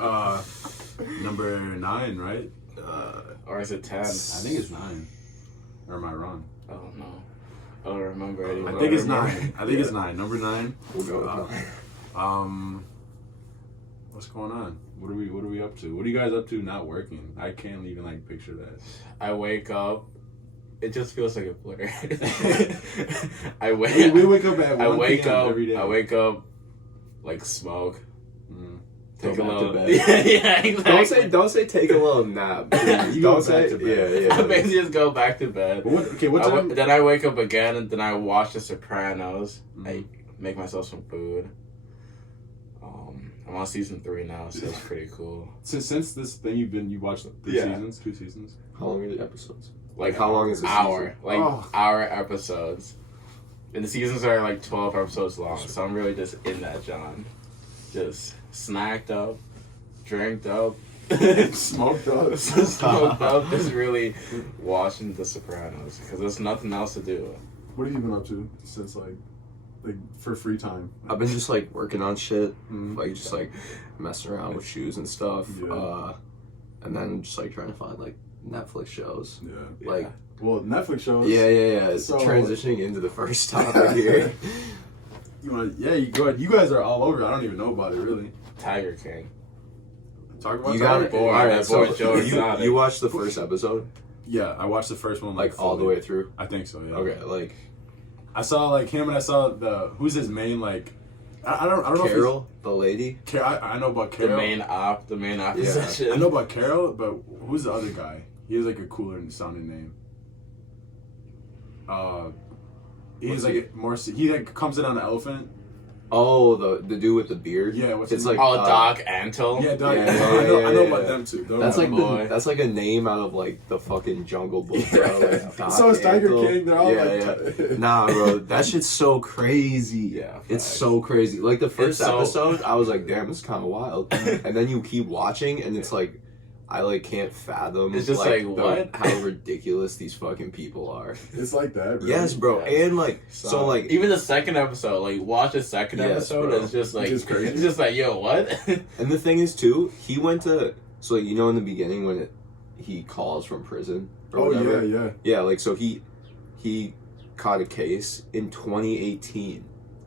Number 9, right? Or is it 10? I think it's 9. Or am I wrong? I don't know. I don't remember anymore. I think it's 9. I think it's 9. Number 9. We'll go with 9. What's going on? What are we up to? What are you guys up to not working? I can't even like picture that. I wake up. It just feels like a blur. We wake up at 1 p.m. every day. I wake up, like smoke. Take a little nap. Yeah, exactly. Don't say take a little nap. You don't go say back to bed. Yeah. I basically just go back to bed. What time? Then I wake up again, and then I watch The Sopranos. I make myself some food. I'm on season 3 now, so it's pretty cool. Since this thing you watched 2 seasons. How long are the episodes? Like how long is the hour? season? Hour episodes. And the seasons are like 12 episodes long, so I'm really just in that John. Just snacked up, drank up, smoked up, just really watching The Sopranos because there's nothing else to do. What have you been up to since like for free time? I've been just like working on shit, like just like messing around with shoes and stuff, and then just like trying to find like Netflix shows. Like, well, Netflix shows. Yeah. So, transitioning into the first topic here. You go ahead. You guys are all over. I don't even know about it really. Tiger King. Talk about you got it. All right, so you watched the first episode? Yeah, I watched the first one like all the way through. I think so. Yeah. Okay, like I saw like him, and I saw who's his main like. I don't know. Carol, the lady. I know about Carol. The main opposition. I know about Carol, but who's the other guy? He has like a cooler sounding name. He's like more. He like comes in on an elephant. Oh, the dude with the beard. Yeah, what's it's his like Doc Antle. Yeah, Doc. Yeah, I know about them too. That's like a name out of like the fucking Jungle Book, bro. Like, Doc so is Tiger Antle. King. They're all Nah, bro, that shit's so crazy. Yeah, it's so crazy. Like the first episode, I was like, damn, it's kind of wild. And then you keep watching, and it's like, I like can't fathom. It's just like what? How ridiculous these fucking people are. It's like that, really. Yes, bro. Yes. And like so like even the second episode, like watch the second episode, it's just like it's crazy. It's just like, yo, what? And the thing is too, he went to like you know in the beginning when he calls from prison or whatever. Yeah, like so he caught a case in 2018.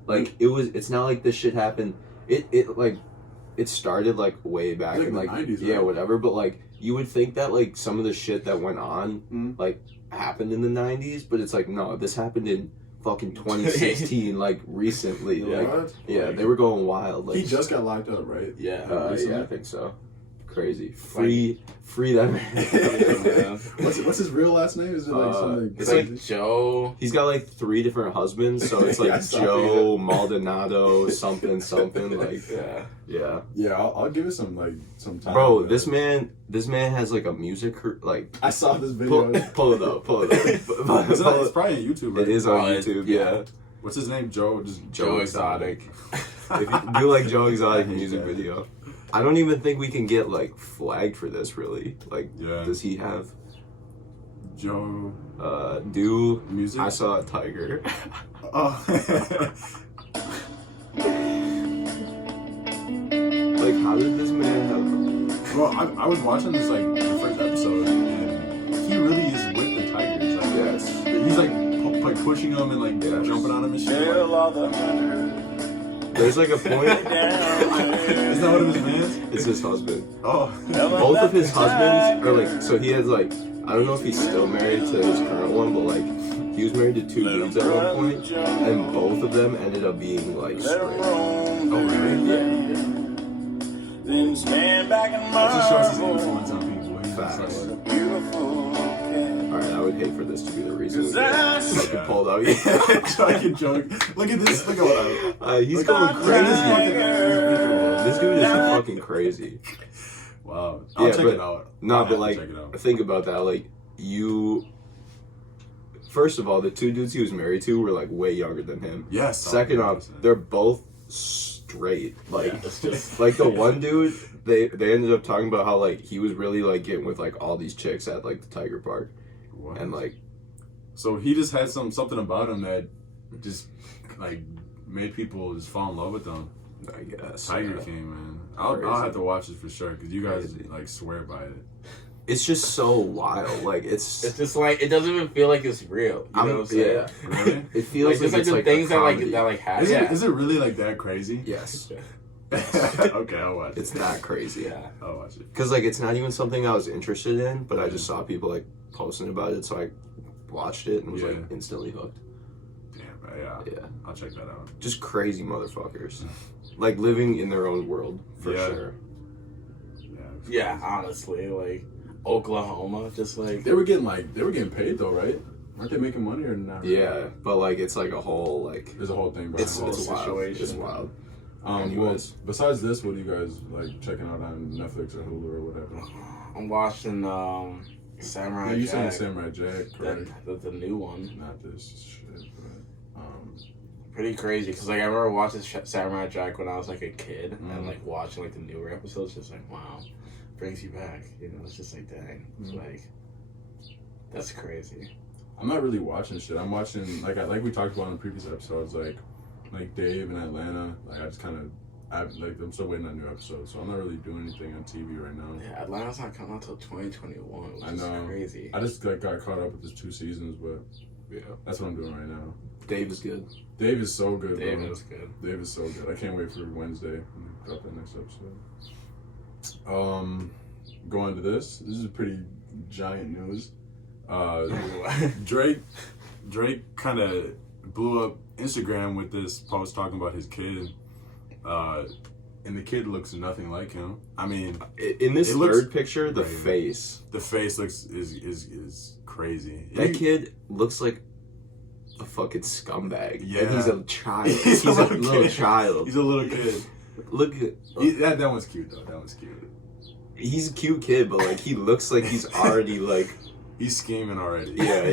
Like it's not like this shit happened. It started like way back in like 90s, yeah, right? whatever, but like you would think that like some of the shit that went on like happened in the 90s, but it's like no, this happened in fucking 2016 like recently. They were going wild. Like he just got locked up, right? Yeah, I think so. Crazy. Free that man. What's his real last name? Is it like something it's crazy? like Joe. He's got like 3 different husbands, so it's like Joe Maldonado something like yeah. I'll give it some time. Bro, this man has like a music like I saw this video. Pull it up. It's probably on YouTube. Right? It is on YouTube. Yeah. What's his name? Joe Exotic. If you do like Joe Exotic music video. I don't even think we can get like flagged for this really. Like does he have Joe do music? I saw a tiger. Oh. Like how did this man have Well, I was watching this like the first episode and he really is with the tigers. Like yes. He's like pushing them and like jumping on them and shit. There's like a point. Is that one of his mans? It's his husband. Oh. Both of his husbands are like, so he has like, I don't know if he's still married to his current one, but like, he was married to 2 dudes at one point, and both of them ended up being like straight. Oh, really? Yeah. That just shows his influence on people. Facts. Alright, I would hate for this to be the reason we get pulled out. Fucking joke. Look at this. Look at what he's going crazy. This dude is fucking crazy. Wow. I'll check it out. No, but like, think about that. Like, first of all, the 2 dudes he was married to were like way younger than him. Yes. Second off, they're both straight. Like, like the one dude, they ended up talking about how like he was really like getting with like all these chicks at like the Tiger Park. What? And like, so he just had something about him that just like made people just fall in love with him. I guess. Tiger King, man. I'll have to watch it for sure because you guys like swear by it. It's just so wild. Like it's just like it doesn't even feel like it's real. You know what I'm saying? Yeah. Really? It feels like it's the like things a comedy. that happen. Is it really like that crazy? Yes. Okay, I'll watch it. It's that crazy. Yeah. I'll watch it. Because like it's not even something I was interested in, but I just saw people like posting about it, so I watched it and was like instantly hooked. Damn, yeah. I'll check that out. Just crazy motherfuckers, like living in their own world for sure. Yeah, honestly, like Oklahoma, just like they were getting paid though, right? Aren't they making money or not? Really? Yeah, but like it's like a whole like there's a whole thing. It's wild. situation. It's wild. Well, besides this, what are you guys like checking out on Netflix or Hulu or whatever? I'm watching Samurai Jack. You saying Samurai Jack, correct? The new one. Not this shit, but pretty crazy because like I remember watching Samurai Jack when I was like a kid and like watching like the newer episodes, just like wow, brings you back. You know, it's just like dang, it's like that's crazy. I'm not really watching shit. I'm watching like we talked about in previous episodes, like Dave in Atlanta. Like I just kind of. I'm still waiting on new episodes, so I'm not really doing anything on TV right now. Yeah, Atlanta's not coming out till 2021, which I know. is crazy. I just got caught up with this 2 seasons, but that's what I'm doing right now. Dave is good. Dave is so good, Dave bro. is good. Dave is so good. I can't wait for Wednesday when they drop that next episode. Going to this is pretty giant news. Drake kind of blew up Instagram with this post talking about his kid. And the kid looks nothing like him. I mean, in this third picture, the face looks is crazy. That kid looks like a fucking scumbag. Yeah, and he's a child. He's a little child. He's a little kid. Look at that one's cute though. That one's cute. He's a cute kid, but like he looks like he's already like he's scheming already. Yeah.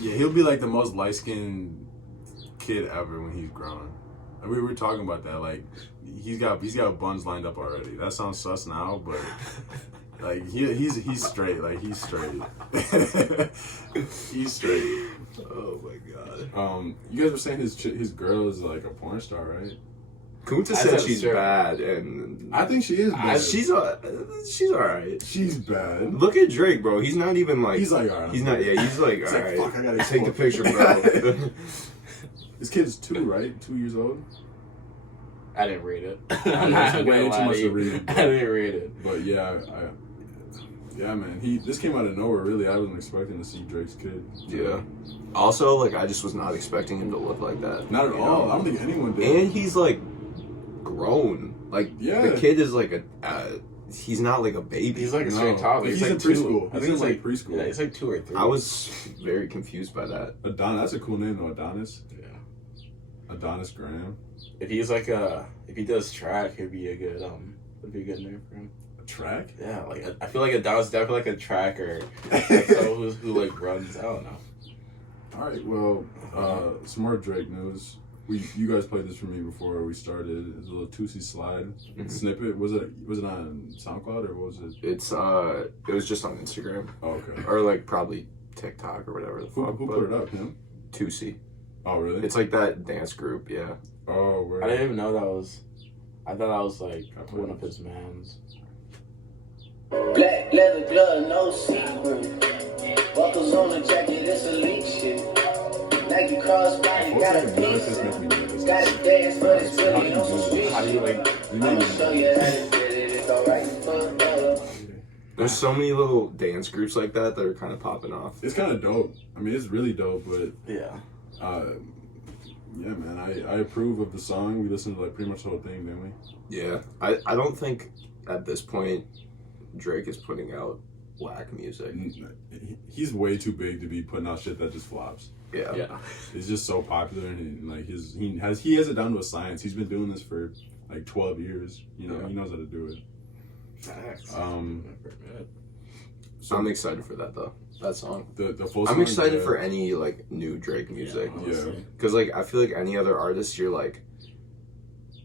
Yeah, he'll be like the most light-skinned kid ever when he's grown. And we were talking about that. Like he's got buns lined up already. That sounds sus now, but like he's straight. Like he's straight. He's straight. Oh my god. You guys were saying his girl is like a porn star, right? Kunta said she's bad, and I think she is bad. She's alright. She's bad. Look at Drake, bro. He's not even like. He's like alright. He's not. Yeah, he's like alright. Fuck, I gotta take the picture, bro. This kid is 2, right? 2 years old. I didn't read it. That's way too much to read. I didn't read it. But yeah, man. This came out of nowhere. Really, I wasn't expecting to see Drake's kid. Yeah. Also, like I just was not expecting him to look like that. Not at all. I don't think anyone did. And he's like grown. Like the kid is like he's not like a baby. He's like a straight toddler. He's like in preschool. I think he's like preschool. Yeah, he's like 2 or 3. I was very confused by that. Adonis. That's a cool name though. Adonis. Yeah. Adonis Graham. If he does track, it'd be a good name for him. A track? Yeah, like I feel like Adonis is definitely like a tracker, like someone who like runs. I don't know. All right. Well, some more Drake news. You guys played this for me before we started. It's a little Tootsie Slide snippet. Was it on SoundCloud or what was it? It was just on Instagram. Oh, okay. Or like probably TikTok or whatever the fuck. Who put it up? Him? Tootsie. Oh, really? It's like that dance group, yeah. Oh, where? I didn't even know that was. I thought that was like one of his mans. Black leather glove, no sequin. Buckles on the jacket, it's elite shit. Nike crossbody, got a piece. Got a dance, but it's really on some street. How do you like? I'ma show you how to get it. It's alright, fuck. There's so many little dance groups like that are kind of popping off. It's kind of dope. I mean, it's really dope, but yeah. Yeah, man, I approve of the song. We listened to like pretty much the whole thing, didn't we? Yeah, I don't think at this point Drake is putting out whack music. He's way too big to be putting out shit that just flops. Yeah. It's just so popular, and like he has it down to a science. He's been doing this for like 12 years. You know, he knows how to do it. Facts. So I'm excited for that though. That song. The full song. I'm excited for any like new Drake music. Yeah. Because like I feel like any other artist, you're like,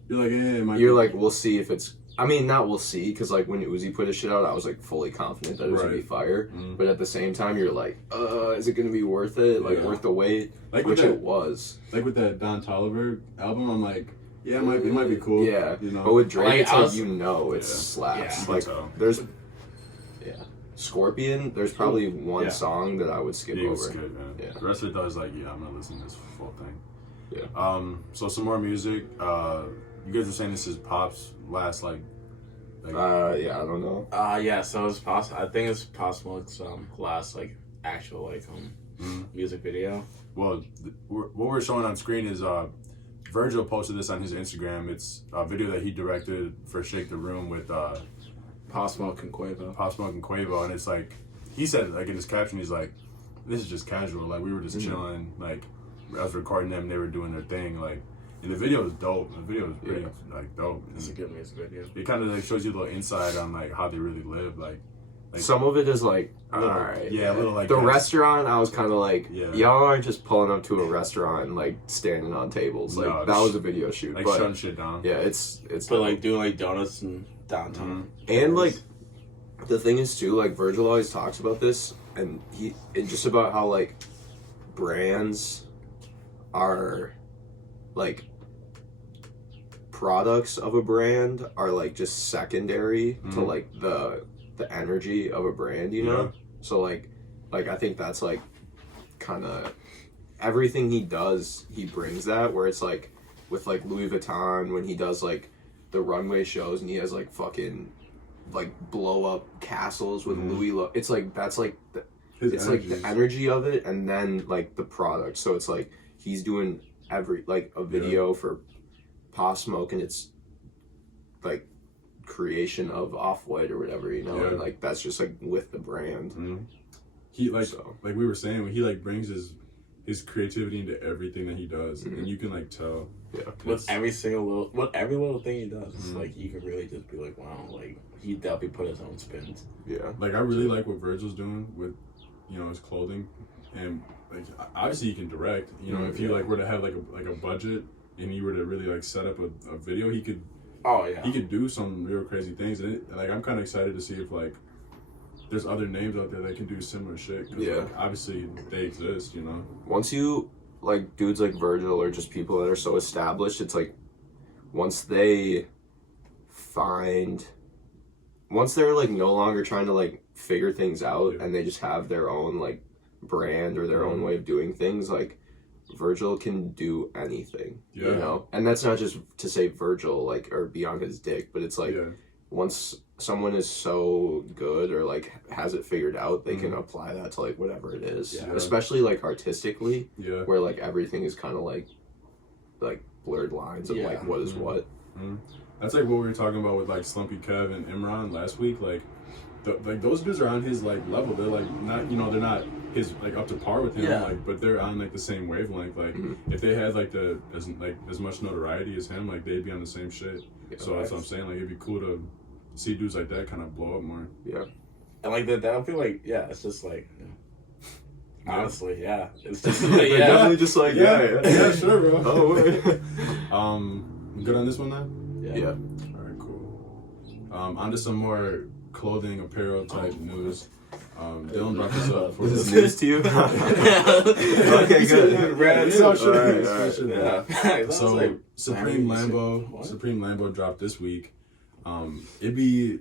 hey, you're like, we'll see if it's I mean, not we'll see, because like when Uzi put his shit out, I was like fully confident that it was gonna be fire. But at the same time, you're like, is it gonna be worth it? Like worth the wait? Like which it was. Like with that Don Toliver album, I'm like, yeah, it might be cool. Yeah, you know. But with Drake, like, it's like it slaps. Yeah. Like there's Scorpion. There's probably one song that I would skip over. Skip, yeah. The rest of it though is like, I'm gonna listen to this full thing. Yeah. So some more music. You guys are saying this is Pop's last yeah, I don't know. Yeah, so it's possible. I think it's possible it's last like actual like music video. Well, what we're showing on screen is Virgil posted this on his Instagram. It's a video that he directed for Shake the Room with Pop Smoke and Quavo, and it's like he said like in his caption, he's like, this is just casual. Like we were just chilling. Like I was recording them, they were doing their thing. Like. And the video is dope. The video is pretty like dope. It's a good music video. It kind of like shows you a little insight on like how they really live. Like some of it is like little, alright. Yeah, a little like the restaurant. I was kind of like, Yeah. y'all aren't just pulling up to a restaurant and like standing on tables. Like No, that was a video shoot. like but shutting shit down. yeah, it's But like doing like donuts in downtown. and like the thing is too, like Virgil always talks about this, and just about how like brands are like products of a brand are like just secondary to like the energy of a brand, you know? So like I think that's like kind of everything he does, he brings that, where it's like with like Louis Vuitton when he does like the runway shows and he has like fucking like blow up castles with Louis it's like that's like like the energy of it, and then like the product. So it's like he's doing like a video for Pop Smoke, and it's like creation of Off-White or whatever, you know, and like that's just like with the brand. He like like we were saying, he like brings his creativity into everything that he does, and you can like tell. With every little thing he does, it's like you can really just be like, wow, like he definitely put his own spins. Yeah, like I really like what Virgil's doing with, you know, his clothing, and like obviously he can direct. You know, if you like were to have like a budget and you were to really like set up a video, he could. Oh yeah. He could do some real crazy things, and like I'm kind of excited to see if like there's other names out there that can do similar shit. Cause, like, obviously they exist, you know. Once you like dudes like Virgil or just people that are so established, it's like once they're like no longer trying to like figure things out and they just have their own like brand or their own way of doing things, like Virgil can do anything, you know? And that's not just to say Virgil like or be on his dick, but it's like once someone is so good or like has it figured out, they can apply that to like whatever it is, especially like artistically, where like everything is kind of like blurred lines of like what is what. That's like what we were talking about with like Slumpy Kev and Imran last week. Like those dudes are on his like level. They're like not, you know, they're not his like up to par with him, like, but they're on like the same wavelength. Like if they had like as much notoriety as him, like they'd be on the same shit. So that's what I'm saying. Like it'd be cool to see dudes like that kind of blow up more. Yeah, and like that, I feel like it's just like honestly, it's just like definitely just like yeah, sure, bro. Oh, wait. Good on this one then. Yeah. All right, cool. On to some more clothing, apparel type news. Dylan brought this up. Is this news to you? Okay, good. So Supreme Lambo dropped this week. It'd be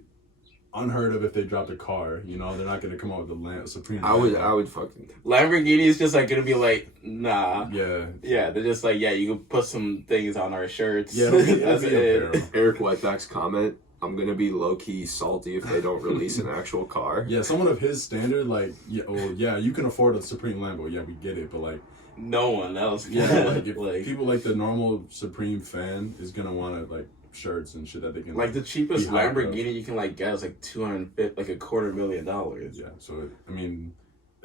unheard of if they dropped a car. You know, they're not gonna come out with the Supreme. I would fucking. Lamborghini is just like gonna be like, nah. Yeah. Yeah, they're just like, you can put some things on our shirts. Yeah, that's it. Eric Whiteback's comment: I'm gonna be low key salty if they don't release an actual car. Yeah, someone of his standard, like, you can afford a Supreme Lambo. Yeah, we get it, but like, no one else. Yeah, like if people like the normal Supreme fan is gonna want to like shirts and shit that they can like the cheapest Lamborghini you can like get is like $250,000, like $250,000. Yeah, so I mean,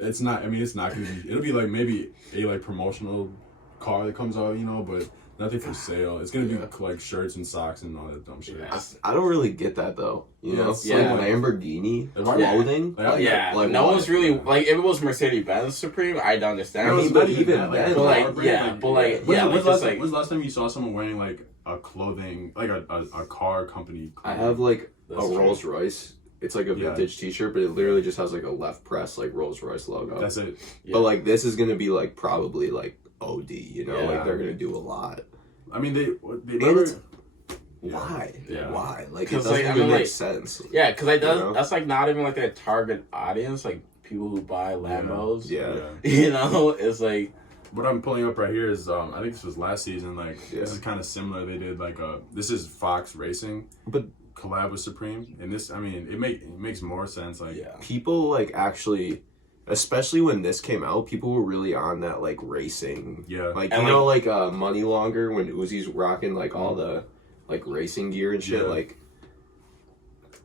it's not gonna be. It'll be like maybe a like promotional car that comes out, you know, but nothing for sale. It's gonna be like shirts and socks and all that dumb shit. I don't really get that though. You know, like Lamborghini clothing. Like no one's really like if it was Mercedes-Benz Supreme, I'd understand. I mean, but even then, when's the last time you saw someone wearing like a clothing, like a car company. I have like That's a true. Rolls Royce. It's like a vintage T-shirt, but it literally just has like a left press like Rolls Royce logo. That's it. Yeah. But like this is gonna be like probably like OD, you know, Yeah. like they're gonna do a lot. I mean, they And never. it's, why? Yeah. Why? Like it 'Cause, doesn't like, I even mean, make like- sense. Yeah, because like You know? that's like not even like their target audience. Like people who buy Lambos. Yeah. You know, it's like What I'm pulling up right here is I think this was last season. Like Yeah. this is kind of similar. They did like this is Fox Racing, But collab with Supreme, and this, I mean, it makes more sense. Like yeah. people like actually, especially when this came out, people were really on that like racing. yeah, Like And, you know, like Money Longer when Uzi's rocking like all the like racing gear and shit. Yeah. Like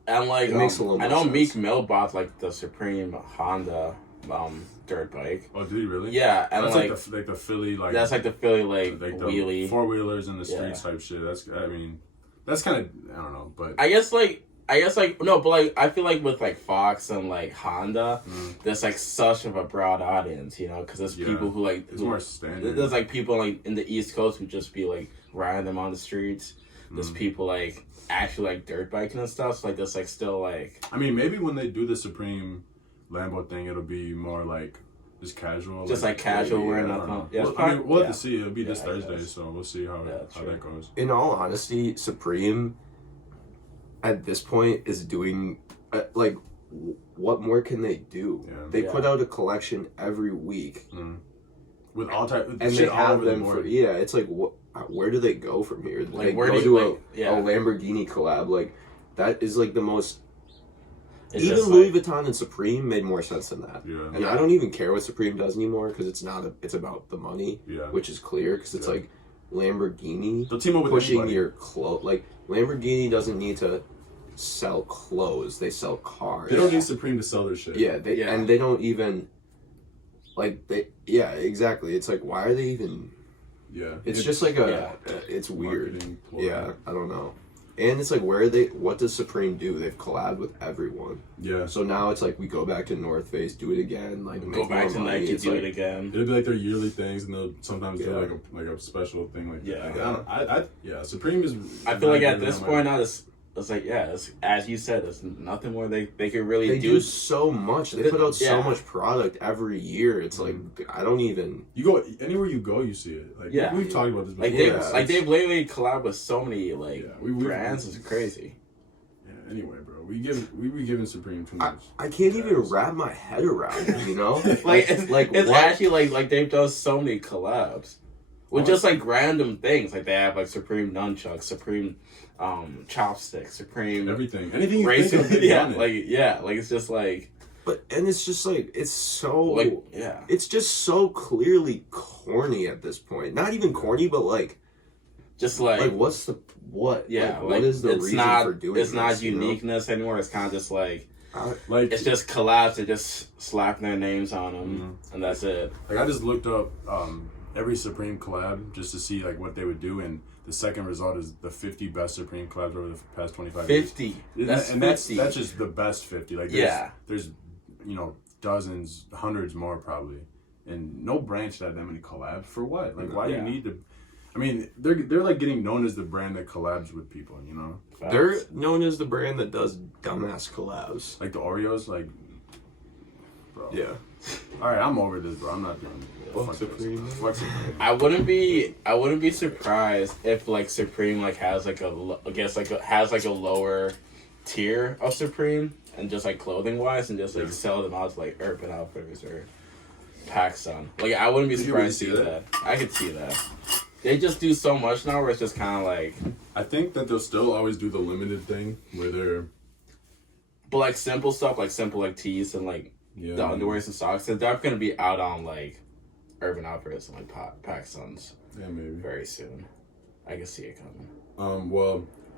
And like It makes a little I more know sense. Meek Mill bought like the Supreme Honda dirt bike. oh, did he really? Yeah, and that's like, like the Philly like that's like the Philly like the wheelie. 4-wheelers in the Yeah. streets type shit. That's, I mean, that's kind of, I don't know, but I guess like no, but like I feel like with like Fox and like Honda, there's like such of a broad audience, you know, because there's Yeah. people who like it's who- more standard. There's like people like in the East Coast who just be like riding them on the streets. There's Mm. people like actually like dirt biking and stuff. So like there's like still like I mean, maybe when they do the Supreme Lambo thing, it'll be more like just casual. just like casual wearing I don't know. nothing. Yeah, Well, it's I mean, probably- we'll yeah. have to see. It'll be this Yeah, I Thursday, guess. so we'll see how Yeah, how true. that goes. in all honesty, Supreme at this point is doing like what more can they do? Yeah. They Yeah. put out a collection every week, With all type, and shit they all have over the them board. for It's like where do they go from here? Do Like, they where go do to you, like, yeah. a Lamborghini collab? Like that is like the most. It's Even just, Louis like, Vuitton and Supreme made more sense than that. Yeah. And I don't even care what Supreme does anymore because it's not. It's about the money, Yeah. which is clear because it's Yeah. like Lamborghini They'll team up with pushing anybody. your clothes. Like Lamborghini doesn't need to sell clothes; they sell cars. They don't need Supreme to sell their shit. Yeah, they Yeah. and they don't even like they. Yeah, exactly. It's like why are they even? Yeah. It's just like it's weird. marketing ploy. Yeah, I don't know. And it's like where are they? What does Supreme do? They've collabed with everyone. Yeah. So now it's like we go back to North Face, do it again, like go make back more to money. Nike, It's do like, it again. It'll be like their yearly things, and they'll sometimes do Yeah. like a special thing like Yeah. that. I yeah. Supreme is. I feel like at not this even point on now, it's like it's, as you said, there's nothing more they could really They do. do so much. They put out so Yeah. much product every year. It's like I don't even. You go anywhere you go, you see it. Like Yeah. we've talked about this before. Like they've Yeah, they've literally collabed with so many like Yeah, we- brands. It's crazy. Yeah, anyway, bro, we be giving Supreme too much. I can't even wrap my head around it. You know, Like it's what? actually like they've done so many collabs with just like random things. Like they have like Supreme nunchucks, Supreme chopsticks, Supreme Everything, anything you racing. think of, they've done it. Like it's just like and it's just like it's so like yeah. it's just so clearly corny at this point. Not even corny, but like Just like what's the what? yeah, like, what is the it's reason not for doing it's not this, you know? uniqueness anymore. It's kind of just like Like it's just collabs. They just slap their names on them, Mm-hmm. and that's it. Like I just looked up every Supreme collab just to see like what they would do, and the second result is the 50 best Supreme collabs over the past 25 years. 50. And That's that's 50. that's just the best 50. Like there's dozens, hundreds more probably, and no brand should have that many collabs. For what? Like why do you need to? I mean, they're like getting known as the brand that collabs with people. You know, They're known as the brand that does dumbass collabs. like the Oreos. Like, bro. Yeah. All right, I'm over this, bro. I'm not doing it. Fuck Fuck Supreme. this. Fuck Supreme. I wouldn't be surprised if like Supreme like has like has like a lower tier of Supreme and just like clothing wise and just like sell them out to like Urban Outfitters or PacSun. Like I wouldn't be Did you really surprised to see see that. I could see that. They just do so much now where it's just kind of like, I think that they'll still always do the limited thing where they're but like simple stuff like simple like tees and like the underwears and socks. They're definitely gonna be out on like Urban Outfitters and like PacSuns Yeah, maybe. very soon. I can see it coming.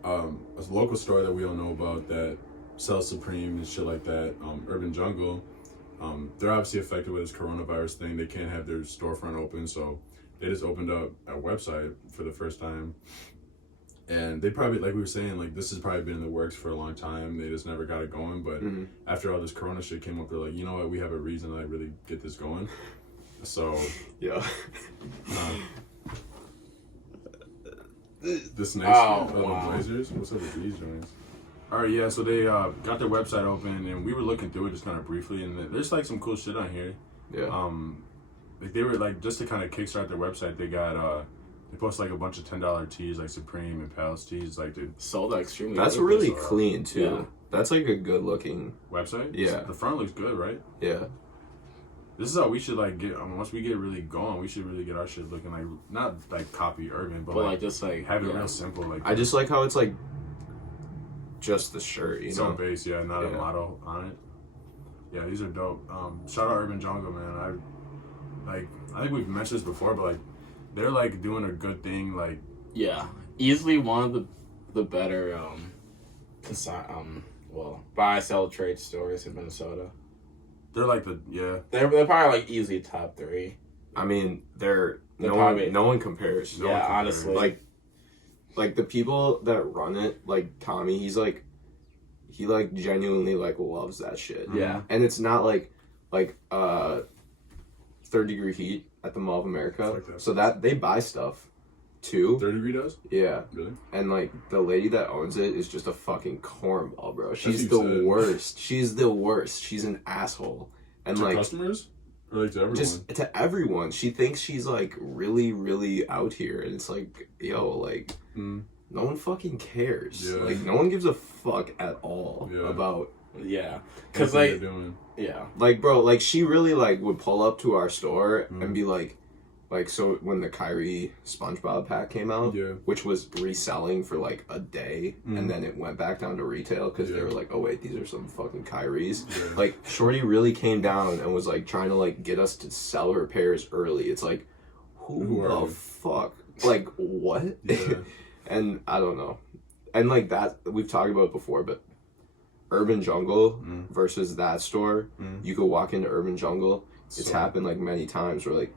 A local store that we all know about that sells Supreme and shit like that, Urban Jungle, they're obviously affected with this coronavirus thing. They can't have their storefront open, so they just opened up a website for the first time. And they probably, like we were saying, like this has probably been in the works for a long time. They just never got it going. But after all this corona shit came up, they're like, you know what, we have a reason to like really get this going. So Yeah. The snakes. Oh, The wow. Blazers. What's up with these joints? All right, yeah. So they got their website open, and we were looking through it just kind of briefly, and there's like some cool shit on here. Yeah. Like they were like just to kind of kickstart their website. They got they post like a bunch of $10 tees like Supreme and Palace tees. Like they Sold out extremely. That's quickly. really clean too. Yeah. That's like a good looking. website. Yeah. The front looks good, right? Yeah. This is how we should like get. Once we get really going, we should really get our shit looking like not like copy Urban, but like just like have it real simple. Like I just like how it's like just the shirt, you some know. base, yeah, not a motto on it. Yeah, these are dope. Shout out Urban Jungle, man. I think we've mentioned this before, but like they're like doing a good thing. Like easily one of the better buy sell trade stores in Minnesota. they're like They're probably like easily top 3. I mean, no one compares. No one compares. Honestly, like the people that run it, like Tommy, he genuinely like loves that shit. Yeah. And it's not like 3rd Degree Heat at the Mall of America. Like that. So that they buy stuff too. 3rd Degree does. Yeah. Really? And like the lady that owns it is just a fucking cornball, bro. She's what the you said. worst. She's the worst. She's an asshole. And To like customers or like to everyone. just to everyone. She thinks she's like really, really out here, and it's like, yo, like no one fucking cares. Yeah. Like no one gives a fuck at all Yeah. about. because what they're like doing. Like, bro, like she really like would pull up to our store and be like so when the Kyrie SpongeBob pack came out, which was reselling for like a day, and then it went back down to retail because they were like, oh wait, these are some fucking Kyries. Like Shorty really came down and was like trying to like get us to sell her pairs early. It's like, who are the you? fuck? Like what? Yeah. And I don't know. And like that we've talked about it before, but Urban Jungle versus that store, you could walk into Urban Jungle. It's happened like many times where like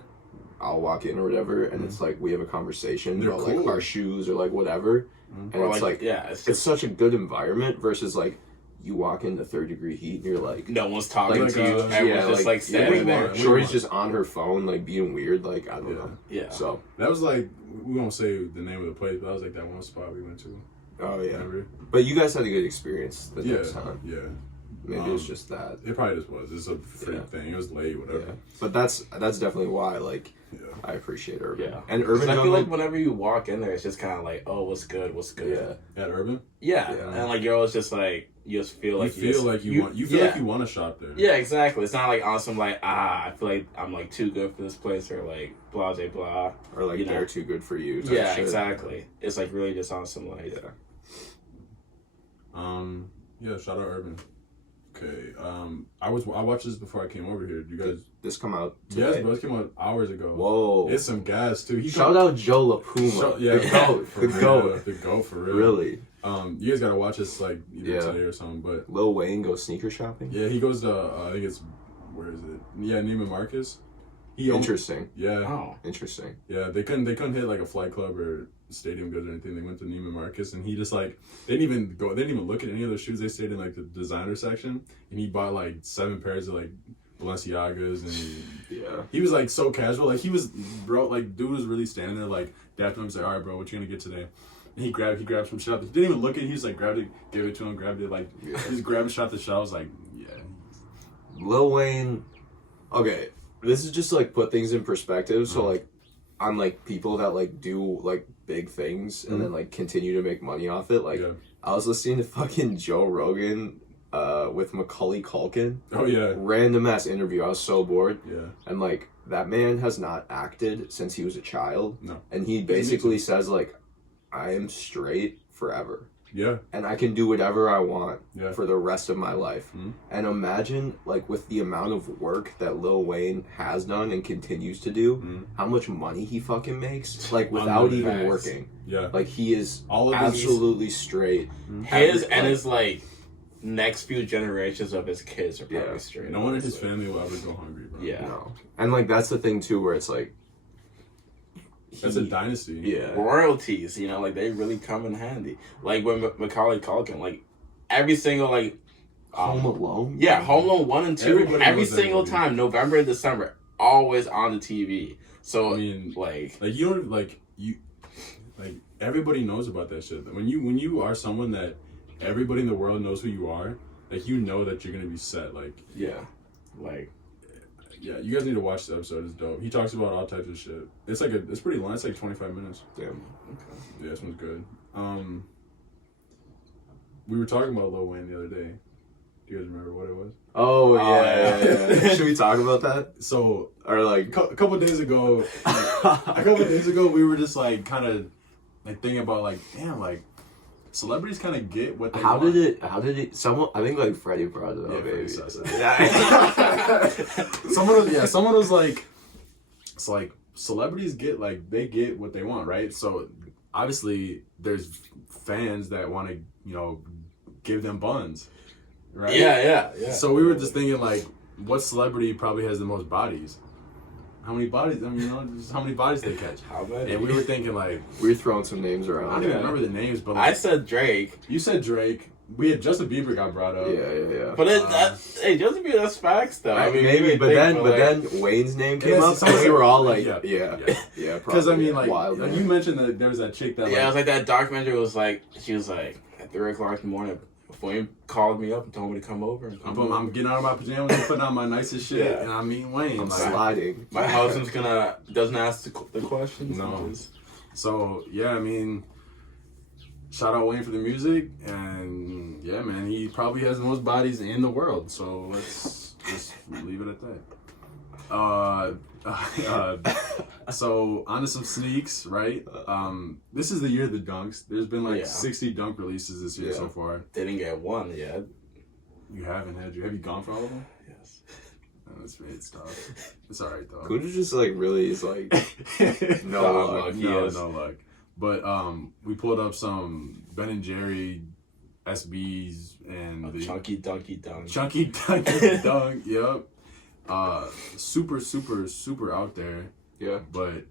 I'll walk in or whatever, and it's like we have a conversation about like our shoes or like whatever, and or it's like it's such a good environment versus like you walk into 3rd Degree Heat and you're like no one's talking like, to you. Everyone's just like standing there. Shorty's just on her phone like being weird, like I don't know. Yeah. So That was like we won't say the name of the place, but that was like that one spot we went to. oh yeah, Remember? but you guys had a good experience the Yeah, next time. yeah. Maybe it was just that. It probably just was. It's a freak thing. It was late, whatever. Yeah. But that's definitely why like I appreciate Urban. Yeah. And Urban I Jungle, feel like whenever you walk in there, it's just kind of like, oh, what's good? Yeah. At Urban, Yeah. Yeah. And like you're always just like you just feel like you feel like you want to shop there. Yeah, exactly. It's not like awesome. Like I feel like I'm like too good for this place, or like blah blah blah, or like you know. they're too good for you. type Yeah, shit. exactly. It's like really just awesome. Like Yeah. Shout out Urban. Okay. I watched this before I came over here. You guys? This come out Yes, today. bro. It came out hours ago. Whoa. It's some gas too. Shout out Joe LaPuma. The goat. The goat. The goat for real. Really. You guys gotta watch this like either today or something. But Lil Wayne goes sneaker shopping. yeah, he goes to I think it's where is it? Yeah, Neiman Marcus. Interesting. Interesting. Yeah, they couldn't hit like a Flight Club or Stadium Goods or anything. They went to Neiman Marcus, and he just like they didn't even look at any of those shoes. They stayed in like the designer section, and he bought like 7 pairs of like Balenciagas, and he was like so casual. Like he was dude was really standing there like dapping him. He's like, all right, bro, what you gonna get today? And he grabbed some shit. He didn't even look at it. He just like grabbed it, gave it to him, grabbed it like he just grabbed and shot the shot. I was like, yeah. Lil Wayne. Okay, this is just to, like put things in perspective. So like, on like people that like do like big things and then like continue to make money off it. Like I was listening to fucking Joe Rogan with Macaulay Culkin. Oh yeah. Random ass interview. I was so bored. Yeah. And like that man has not acted since he was a child. No. And he basically says like, I am straight forever. Yeah. And I can do whatever I want for the rest of my life. And imagine, like, with the amount of work that Lil Wayne has done and continues to do, how much money he fucking makes, like, without even working. Yeah. Like, he is all of absolutely straight. His like next few generations of his kids are probably straight. No one in his family will ever go hungry, bro. Yeah. No. And, like, that's the thing, too, where it's like, that's a dynasty. Yeah. Royalties, you know, like they really come in handy. Like when Macaulay Culkin, like every single like Home Alone? Yeah, Home Alone 1 and 2, Everybody every knows that single movie. time, November and December, always on the TV. So I mean, like you don't like everybody knows about that shit. When you are someone that everybody in the world knows who you are, like you know that you're gonna be set. Like yeah, like yeah, you guys need to watch the episode. It's dope. He talks about all types of shit. It's like it's pretty long. It's like 25 minutes. Damn. okay. Yeah, this one's good. We were talking about Lil Wayne the other day. Do you guys remember what it was? Oh yeah. Should we talk about that? So Or like a couple days ago, we were just like kind of like thinking about like, damn, like celebrities kind of get what they how want. did it someone, I think like Freddie brought it up, Yeah, maybe. someone was like, it's like celebrities get like they get what they want, right? So obviously there's fans that want to, you know, give them buns, right? Yeah. So we were just thinking like, what celebrity probably has the most bodies? How many bodies? I mean, you know, just how many bodies they catch? How many? And we were thinking like, We were throwing some names I around. don't even remember the names, but I like, said Drake, you said Drake. We had Justin Bieber got brought up. Yeah. but hey, Justin Bieber, that's facts though. I mean, maybe, you but would think, then Wayne's name came Yeah, up, someone and we said- were all like, yeah. yeah, Because I probably, mean, like wild. you mentioned that there was that chick that yeah, it was like that documentary was like, she was like at 3 o'clock in the morning. Wayne called me up and told me to come over. And I'm getting out of my pajamas and putting on my nicest shit, Yeah. and I'm meeting Wayne. I'm like, sliding. My husband's doesn't ask the questions. No. Just- So yeah, I mean, shout out Wayne for the music, and yeah, man, he probably has the most bodies in the world. So let's just leave it at that. So onto some sneaks, right? This is the year of the dunks. There's been like Yeah. 60 dunk releases this year so far. Didn't get one yet. You haven't, had you? Have you gone for all of them? Yes. No, it's tough. It's alright though. Kunta just like really is like no luck. No luck. But we pulled up some Ben and Jerry SBs and the Chunky Dunky Dunk. Chunky Dunky Dunk. Yep. Super out there. Yeah. But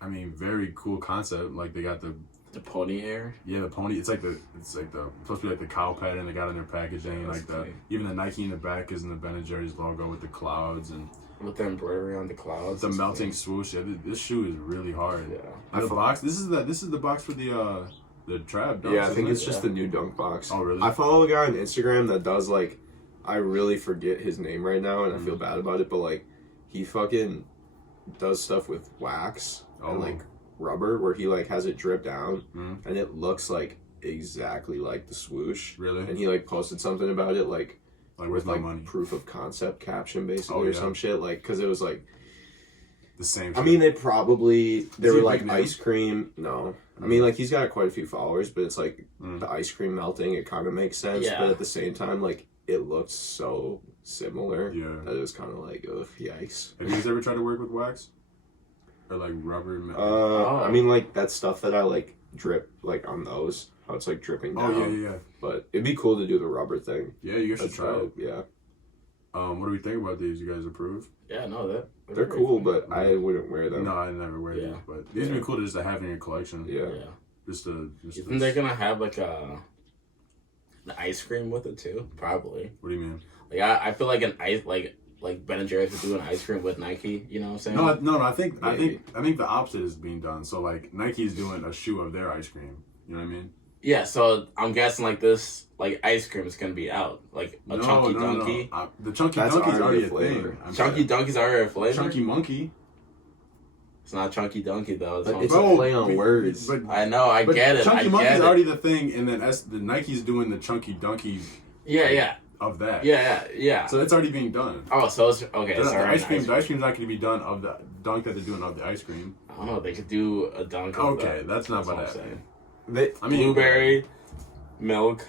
I mean, very cool concept. Like they got the pony hair. Yeah, the pony. It's like the supposed to be like the cow pattern they got in their packaging. That's Like the funny. even the Nike in the back is in the Ben and Jerry's logo with the clouds and With the embroidery on the clouds. the It's melting funny. swoosh. Yeah, this shoe is really hard. Yeah. And the box. This is the box for the trap. Dunks, Yeah, I think isn't it's it? just the new dunk box. Oh, really? I follow a guy on Instagram that does like, I really forget his name right now, and I feel bad about it, but like, he fucking does stuff with wax and like rubber where he like has it drip down, and it looks like exactly like the swoosh. Really? And he like posted something about it like Like with with my like money. proof of concept caption basically Oh, or yeah. some shit, like because it was like, The same. I mean, they were he a like big name? ice cream. No, I mean, like he's got quite a few followers, but it's like Mm. the ice cream melting. It kind of makes sense, Yeah. but at the same time, like it looks so similar Yeah. that it was kind of like, ugh, yikes. Have you guys ever tried to work with wax? Or like rubber? I mean, like that stuff that I like drip like on those, how it's like dripping down. Oh yeah. But it'd be cool to do the rubber thing. Yeah, you guys should That's try it. dope, yeah. What do we think about these? You guys approve? Yeah, no, They're very cool, funny. but I wouldn't wear them. No, I never wear Yeah. these, but these would be cool to just to have in your collection. Yeah. Yeah. Just to. You think they're gonna have like the ice cream with it too? Probably. What do you mean? Like I feel like an ice like Ben and Jerry's would do an ice cream with Nike. You know what I'm saying? No. I think Maybe. the opposite is being done. So like Nike's doing a shoe of their ice cream. You know what I mean? Yeah. So I'm guessing like this like ice cream is gonna be out like a chunky donkey. No. The chunky That's donkey's already already a a flavor. thing. I'm Chunky saying. donkey's already a flavor. Chunky monkey. It's not chunky donkey though. It's, But it's something- a play on words. But, I know. I but get it. Chunky I monkey's get it. already the thing, and then the Nike's doing the chunky donkey Yeah. of that. Yeah. So that's already being done. Oh, so it's okay. The Sorry. ice cream. The ice cream's not going to be done of the dunk that they're doing of the ice cream. I don't know. They could do a dunk. Of Okay, that. that's not what about I'm that. saying. I mean, Blueberry, milk,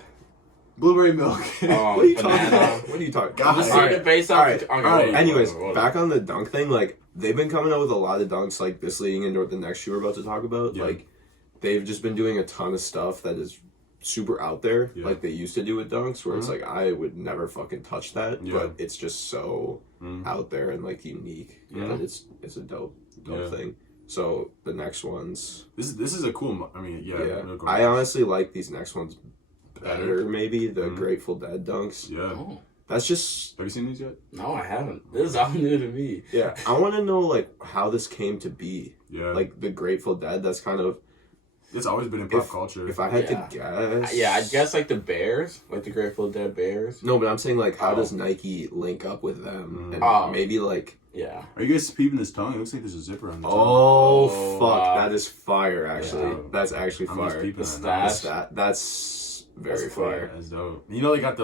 blueberry milk. What are you talking banana. about? What are you talking God. Just Alright, take it based off. alright, Okay, alright. whatever, Anyways, whatever. back on the dunk thing, like they've been coming out with a lot of dunks like this leading into the next shoe we're about to talk about. Yeah. Like they've just been doing a ton of stuff that is super out there, Yeah. like they used to do with dunks, where it's like I would never fucking touch that, Yeah. but it's just so Mm. out there and like unique. Yeah. And it's a dope Yeah. thing. So the next ones, This is a cool. I mean, yeah. yeah, real cool. I honestly like these next ones better. Maybe the Mhm. Grateful Dead dunks. Yeah. Oh, That's just Have you seen these yet? no, I haven't. This is all new to me. yeah. I want to know like how this came to be. Yeah. Like the Grateful Dead. That's kind of It's always been in pop culture. If I had to guess, I guess like the Bears, like the Grateful Dead Bears. No, but I'm saying like, how does Nike link up with them? And maybe like, Are you guys peeping his tongue? It looks like there's a zipper on the tongue. Oh fuck, that is fire. Actually, that's actually fire. The stat. That's very fire. That's dope. You know they got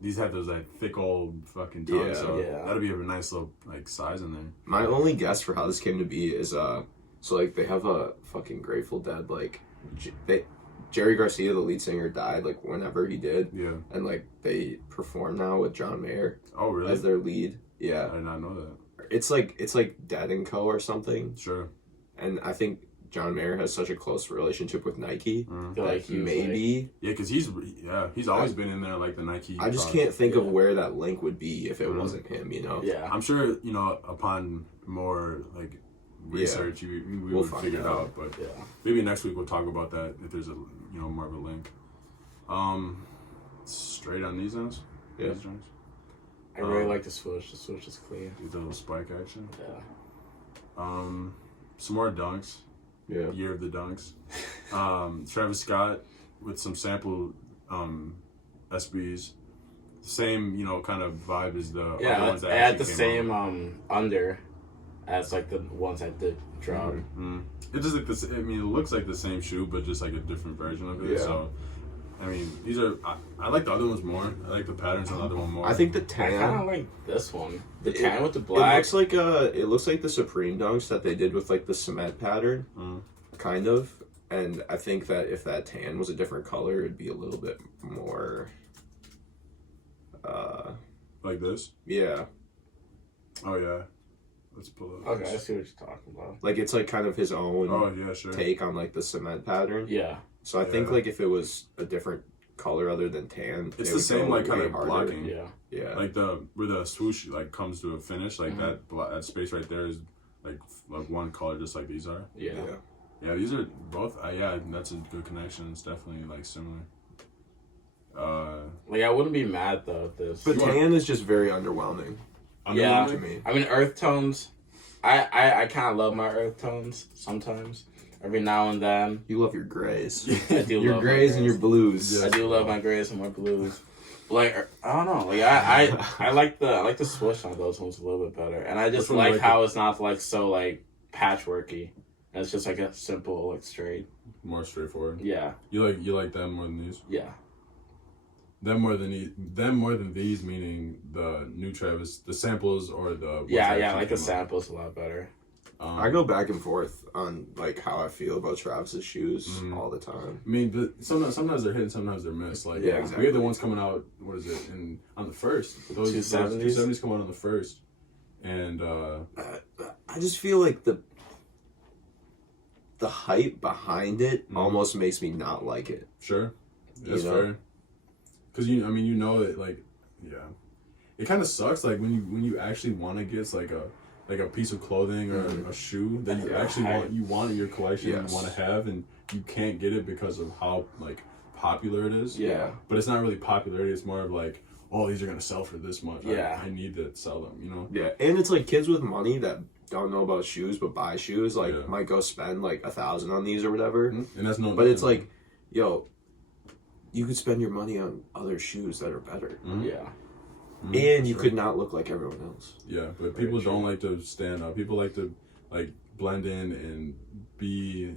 these have those like thick old fucking tongues, so that'll be a nice little like size in there. My only guess for how this came to be is so like they have a fucking Grateful Dead like Jerry Garcia, the lead singer, died like whenever he did. Yeah. And like they perform now with John Mayer. Oh really? As their lead. Yeah. I did not know that. It's like Dead and Co or something. Sure. And I think John Mayer has such a close relationship with Nike. Like maybe. Yeah, because he's always been in there like the Nike. I just can't think of where that link would be if it wasn't him, you know? Yeah. I'm sure, you know, upon more like research, we will figure it out. But maybe next week we'll talk about that if there's a more of a link. Straight on these ends. Yeah. These joints. I really like the swoosh. The swoosh is clean. The little spike action. Yeah. Some more dunks. Yeah. Year of the dunks. Travis Scott with some sample SBs. Same, kind of vibe as the other ones that had the came same out. under as like the ones that did drop. It just like this. I mean, it looks like the same shoe, but just like a different version of it. Yeah. So, I mean, these are. I like the other ones more. I like the patterns on the other one more. I think the I tan. kind of like this one. The tan with the black. It looks like the Supreme dunks that they did with like the cement pattern, kind of. And I think that if that tan was a different color, it'd be a little bit more. Like this. Yeah. Oh yeah. Let's pull it. Okay, I see what you're talking about. Like it's like kind of his own. Oh yeah, sure. Take on like the cement pattern. Yeah. So I think like if it was a different color other than tan, it's the same like kind of harder. blocking. Yeah. Yeah. Like where the swoosh like comes to a finish, like that space right there is like one color, just like these are. Yeah. Yeah, these are both. Yeah, that's a good connection. It's definitely like similar. Like I wouldn't be mad though if this. But tan is just very underwhelming. Yeah. To me. I mean, earth tones. I kind of love my earth tones sometimes. Every now and then. You love your grays. I do your love grays my and your blues. I do love my grays and my blues. Like I don't know. Like I like the swoosh on those ones a little bit better, and I just like how it's not like so like patchworky. And it's just like a simple like straight. More straightforward. Yeah. You like them more than these? Yeah. Them more than these, meaning the new Travis, the samples or the I like the samples a lot better. I go back and forth on like how I feel about Travis's shoes all the time. I mean, but sometimes they're hit, sometimes they're missed. Like exactly. We have the ones coming out. What is it? On the first, those 270s come out on the first, and I just feel like the hype behind it almost makes me not like it. Sure, that's fair. Because you know that like, it kind of sucks like when you actually want to get like a piece of clothing or a shoe that you actually want in your collection, you want to have, and you can't get it because of how like popular it is. Yeah. But it's not really popularity. It's more of like, oh, these are gonna sell for this much. Yeah. I need to sell them. You know. Yeah, and it's like kids with money that don't know about shoes but buy shoes might go spend like $1,000 on these or whatever. And that's no. But it's like, yo, you could spend your money on other shoes that are better. Yeah. And you could not look like everyone else. Yeah, but people don't like to stand out. People like to like blend in and be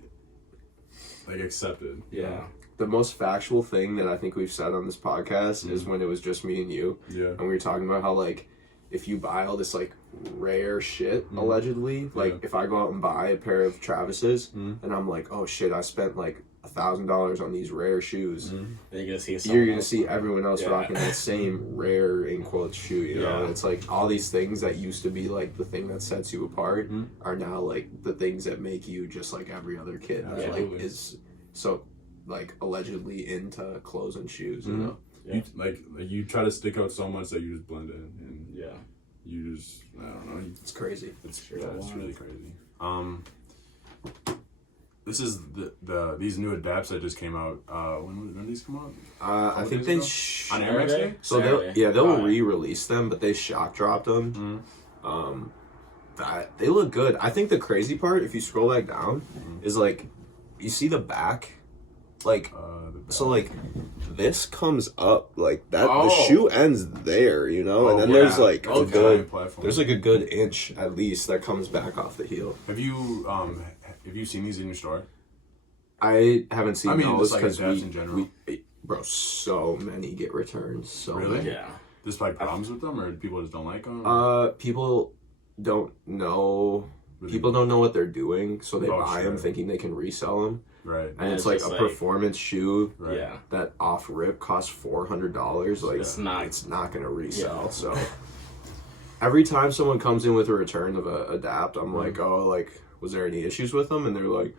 like accepted. Yeah. The most factual thing that I think we've said on this podcast is when it was just me and you. Yeah. And we were talking about how like if you buy all this like rare shit allegedly, like if I go out and buy a pair of Travis's and I'm like, oh shit, I spent like $1,000 on these rare shoes. Then you're gonna see everyone else rocking that same rare in quotes shoe. You know, it's like all these things that used to be like the thing that sets you apart are now like the things that make you just like every other kid that like is so like allegedly into clothes and shoes. You know, you try to stick out so much that you just blend in, and you just I don't know. It's crazy. It's really crazy. This is these new adapts that just came out. When did these come out? I think they on Air Max Day. So they'll re-release them, but they shock dropped them. They look good. I think the crazy part, if you scroll back down, is like you see the back, like so like this comes up like that. Oh. The shoe ends there, you know, and then yeah. there's like That's a a good giant platform. there's like a good inch at least that comes back off the heel. Have you seen these in your store? I haven't seen those just like because adapts in general. bro, so many get returned. So Really? many. Yeah. There's like problems with them, or people just don't like them? People don't know. People don't know what they're doing, so they buy them thinking they can resell them. Right. And it's like a performance shoe Right. Yeah. that off rip costs $400. Like It's not gonna resell. Yeah. So every time someone comes in with a return of a adapt, I'm like, oh, like, was there any issues with them? And they're like,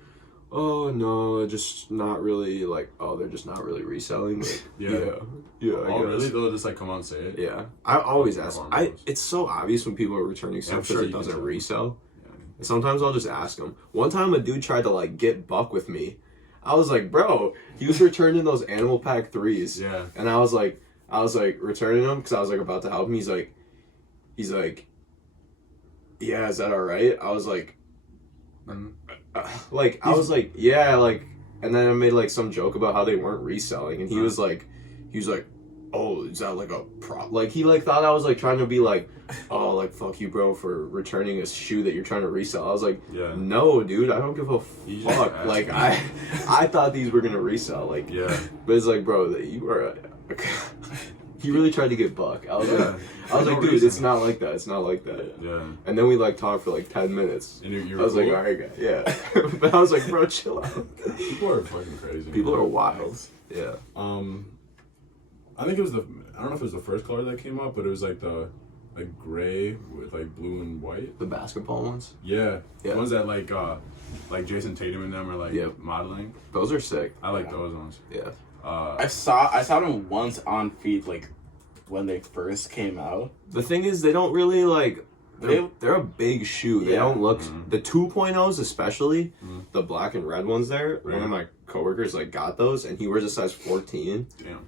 oh no, just not really. Like, oh, they're just not really reselling. Like, yeah. Oh, really? They'll just like come out and say it. Yeah, I always ask. It's so obvious when people are returning stuff because it doesn't resell. Sometimes I'll just ask them. One time a dude tried to like get buck with me. I was like, bro, he was returning those Animal Pack 3s. Yeah. And I was like returning them because I was like about to help him. He's like, yeah, is that all right? I was like, I was like, yeah, like, and then I made like some joke about how they weren't reselling, and he was like, oh, is that like a prop? Like, he like thought I was like trying to be like, oh, like, fuck you, bro, for returning a shoe that you're trying to resell. I was like, no, dude, I don't give a fuck. Like, I thought these were gonna resell. Like, but it's like, bro, you are. He really tried to get buck. I was like, dude, it's not like that. It's not like that. Yeah. And then we like talked for like 10 minutes. And you I was like, all right, guys. Yeah. But I was like, bro, chill out. People are fucking crazy. People are wild. Yeah. I think it was I don't know if it was the first color that came up, but it was like the gray with like blue and white. The basketball ones? Yeah. The ones that like Jason Tatum and them are like modeling. Those are sick. I like those ones. Yeah. I saw them once on feet, like when they first came out. The thing is, they don't really like. They're a big shoe. They don't look the 2.0s especially. The black and red ones. There, one of my coworkers like got those, and he wears a size 14. Damn.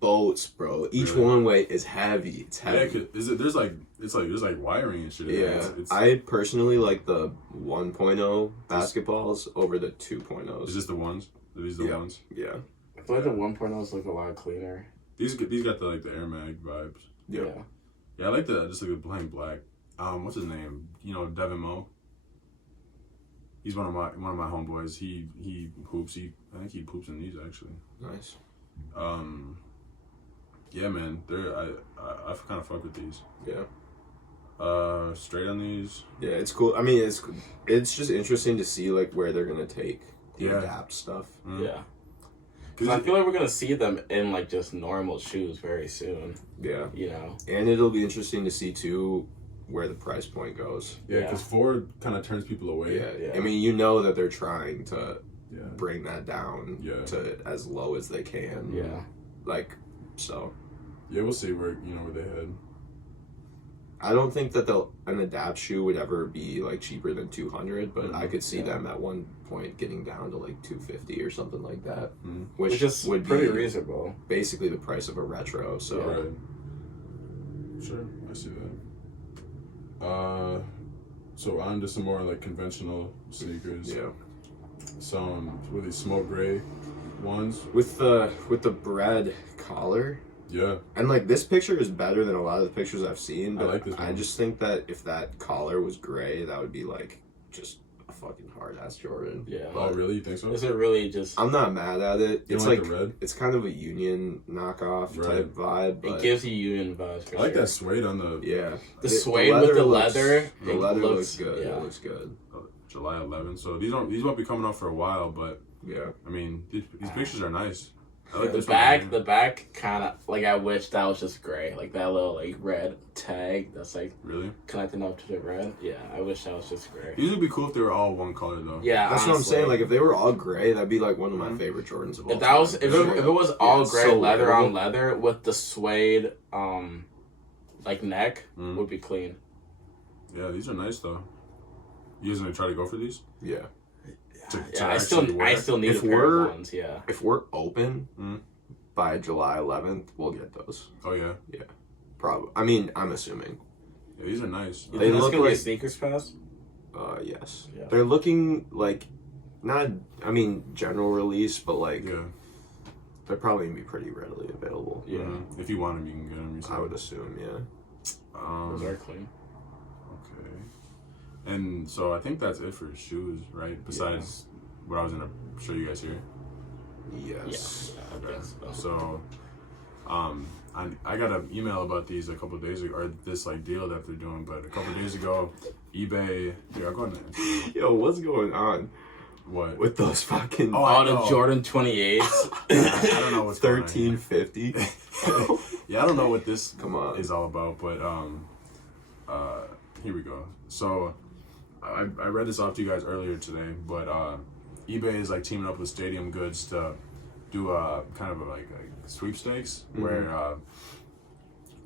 Boats, bro. Each one way is heavy. It's heavy. Yeah, there's like wiring and shit. Yeah, I personally like the 1.0 basketballs over the 2.0s. Is this the ones? Are these the ones? Yeah. I feel like the 1.0s look a lot cleaner. These got the Air Mag vibes. Yeah. Yeah, I like just like the plain black. What's his name? You know, Devin Moe. He's one of my homeboys. He poops. I think he poops in these actually. Nice. Yeah, man. I kind of fuck with these. Yeah. Straight on these. Yeah, it's cool. I mean, it's just interesting to see like where they're gonna take the adapt stuff. Yeah. Because I feel like we're gonna see them in like just normal shoes very soon. Yeah. You know. And it'll be interesting to see too where the price point goes. Yeah, because Ford kind of turns people away. Yeah. I mean, you know that they're trying to bring that down to as low as they can. Yeah. Like, so. Yeah, we'll see where they head. I don't think that an adapt shoe would ever be like cheaper than $200, but I could see them at one point getting down to like $250 or something like that, which is would pretty be reasonable. Basically the price of a retro. So, Sure, I see that. So on to some more like conventional sneakers. Yeah. Some really smoke gray ones with the bread collar. Yeah. And like this picture is better than a lot of the pictures I've seen, but I like this one. I just think that if that collar was gray, that would be like just a fucking hard ass Jordan. Yeah. Oh really? You think so? Is it really just? I'm not mad at it. You it's like like the red? It's kind of a Union knockoff type vibe. But it gives you Union vibes. For I like sure. that suede on the the suede with the leather. The leather looks good. Yeah. It looks good. July 11th. So these won't be coming up for a while, but I mean these pictures are nice. I like this one. The back kind of like I wish that was just gray, like that little like red tag that's like really connecting up to the red. Yeah, I wish that was just gray. These would be cool if they were all one color though. Yeah, that's honestly. what I'm saying. Like if they were all gray, that'd be like one of my favorite Jordans of all If that was if it was all gray so leather wearable. on leather with the suede like neck would be clean. Yeah, these are nice though. You guys gonna try to go for these? Yeah. I still need a pair of ones. Yeah. If we're open by July 11th, we'll get those. Oh yeah. Yeah. Probably. I mean, I'm assuming. Yeah, these are nice. They look like sneakers pass. Yes. Yeah. They're looking like not, I mean, general release, but like, Yeah. they're probably gonna be pretty readily available. Yeah. If you want them, you can get them yourself. I would assume, yeah. Those are clean. Okay. And so I think that's it for shoes, right? Besides what I was gonna show you guys here. Yes. Yeah, I guess so. So, I got an email about these a couple of days ago, or this like deal that they're doing. But a couple of days ago, eBay. Here, I'll go ahead and Yo, what's going on what? with those fucking Oh, the Jordan 28s. I don't know what's going on here. 1350? Yeah, I don't know what this Come on. is all about, but here we go. So I read this off to you guys earlier today, but eBay is like teaming up with Stadium Goods to do a kind of like a sweepstakes where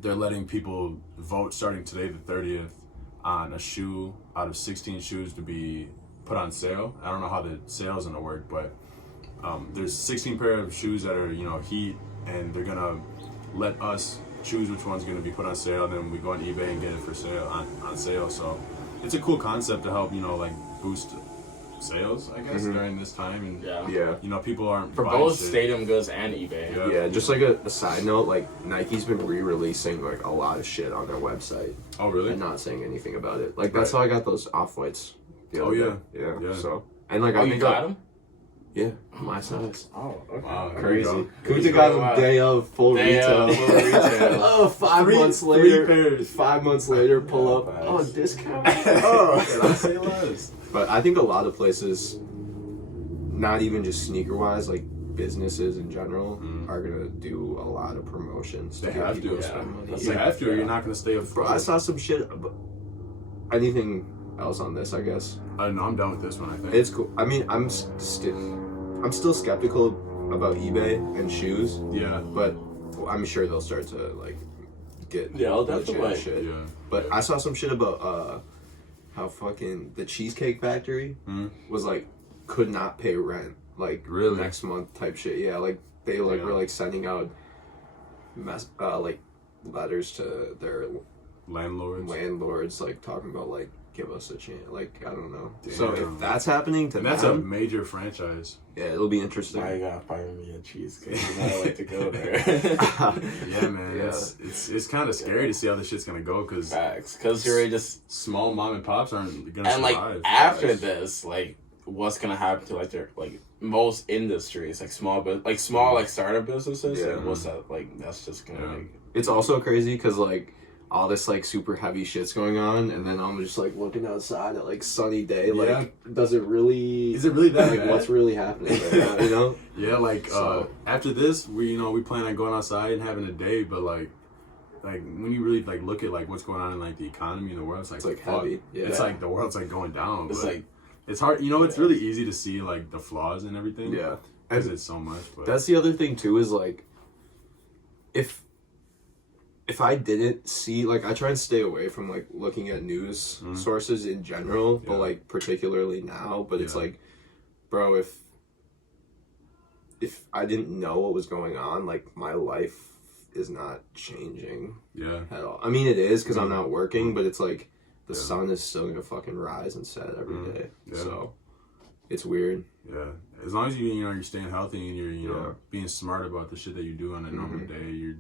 they're letting people vote starting today, the 30th, on a shoe out of 16 shoes to be put on sale. I don't know how the sale's gonna work, but there's 16 pair of shoes that are heat, and they're gonna let us choose which one's gonna be put on sale. And then we go on eBay and get it for sale on sale. So it's a cool concept to help like boost sales, I guess, during this time. And Yeah. people aren't For buying both shit. Stadium Goods and eBay. Yeah, just like a side note, like Nike's been re-releasing like a lot of shit on their website Oh really? and not saying anything about it. Like that's how I got those Off-Whites. Oh, yeah. Yeah. Yeah. So and like Oh, I you think got them? yeah, my size. Oh, okay. Wow, there Crazy. you Kunta got them day of full Day retail. of full retail. Oh, 5 Three- months three later. pairs. 5 months later, pull up. Nice. Oh, discount. Oh, did I say less? But I think a lot of places, not even just sneaker wise, like businesses in general, are gonna do a lot of promotions. They get have people to. spend money. They have to, or you're not gonna stay up. Bro, I saw some shit. Anything else on this? I guess I don't know. I'm done with this one. I think it's cool. I mean, I'm still skeptical about eBay and shoes, Yeah. but I'm sure they'll start to like get Yeah, I'll legit definitely- shit. Yeah. But I saw some shit about how fucking the Cheesecake Factory was like could not pay rent like Really? next month type shit. Yeah, like they like Yeah. were like sending out like letters to their landlords like talking about like give us a chance. Like I don't know. So Damn. if that's happening to And that's a them, major franchise. yeah, it'll be interesting. I gotta find me a cheesecake. I like to go there. Yeah, man. Yeah. It's kind of scary to see how this shit's gonna go because Facts, because you're just small mom and pops aren't gonna and like survive. after Facts. this, like what's gonna happen to like their like most industries, like small like startup businesses. Yeah. Like, what's that like? That's just gonna Yeah. like It's also crazy because like all this like super heavy shit's going on, and then I'm just like looking outside at like sunny day. Like, does it really? Is it really that like bad? what's really happening right now? You know? Yeah, like So- after this, we plan on going outside and having a day, but like when you really like look at like what's going on in like the economy in the world, it's like fuck. heavy. Yeah. It's like the world's like going down. it's but like it's hard. It's really easy to see like the flaws and everything. Yeah. because it's so much. But That's the other thing too is like, if I didn't see like I try and stay away from like looking at news sources in general, but Yeah. like particularly now. But it's Yeah. like, bro, if I didn't know what was going on, like my life is not changing yeah, at all. I mean, it is because I'm not working, but it's like the Yeah. sun is still gonna fucking rise and set every day. Yeah. So it's weird. yeah. As long as you're staying healthy and you're Yeah. being smart about the shit that you do on a normal day,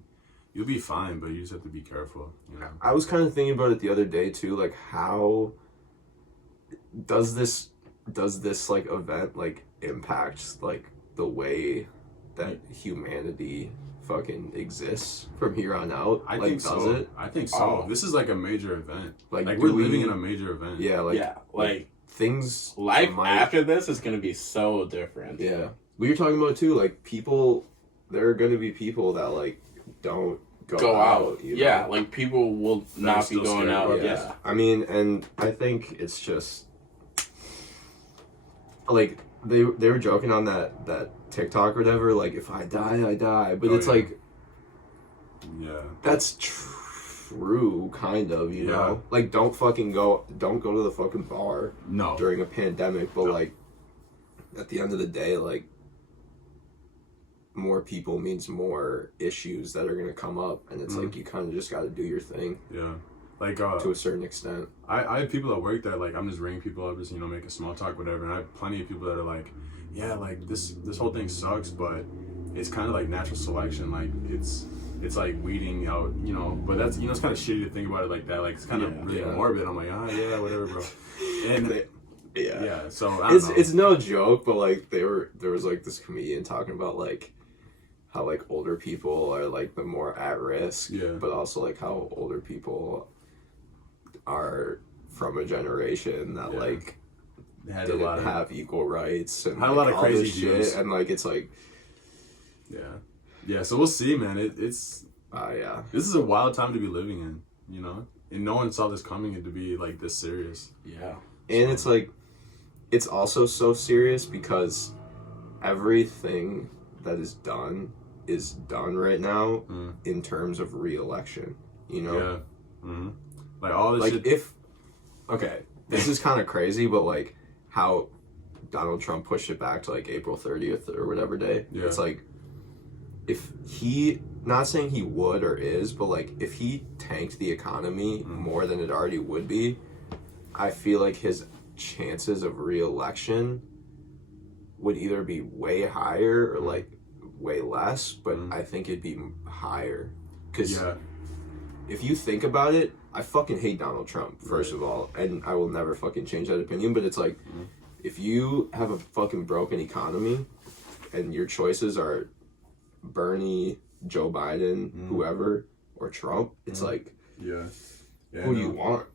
you'll be fine. But you just have to be careful. I was kind of thinking about it the other day too, like how does this like event like impact like the way that humanity fucking exists from here on out? I like, think does so. it? I think so. Oh. This is like a major event. Like, Like do we're living we- in a major event. Yeah, like yeah, like things life might- after this is gonna be so different. Yeah, we were talking about too. Like people, there are gonna be people that like don't go out. You Yeah, know? like people will not be still going scared out. about Yeah. this. I mean, and I think it's just like they were joking on that TikTok or whatever. Like, if I die, I die. But Oh, it's yeah. like Yeah. that's true, kind of. You Yeah. know, like don't go to the fucking bar No. during a pandemic. But No. like at the end of the day, like more people means more issues that are gonna come up, and it's like you kind of just got to do your thing. Yeah. Like to a certain extent. I have people at work that like I'm just ringing people up, just making small talk, whatever. And I have plenty of people that are like, yeah, like this whole thing sucks, but it's kind of like natural selection. Like it's like weeding out, But that's it's kind of shitty to think about it like that. Like it's kind of really morbid. I'm like, yeah, whatever, bro. And yeah. So I don't know. It's no joke, but like there was like this comedian talking about like how like older people are like the more at risk, but also like how older people are from a generation that like didn't have equal rights and had a lot of crazy shit, and like it's like so we'll see, man. It's this is a wild time to be living in, and no one saw this coming and to be like this serious. And it's like it's also so serious because everything that is done right now in terms of re-election, like all this like shit. This is kind of crazy, but like how Donald Trump pushed it back to like April 30th or whatever day. It's like if he, not saying he would or is, but like if he tanked the economy more than it already would be, I feel like his chances of re-election would either be way higher or like way less, but I think it'd be higher because if you think about it, I fucking hate Donald Trump, first of all, and I will never fucking change that opinion, but it's like if you have a fucking broken economy and your choices are Bernie, Joe Biden, whoever, or Trump, it's like who do you want?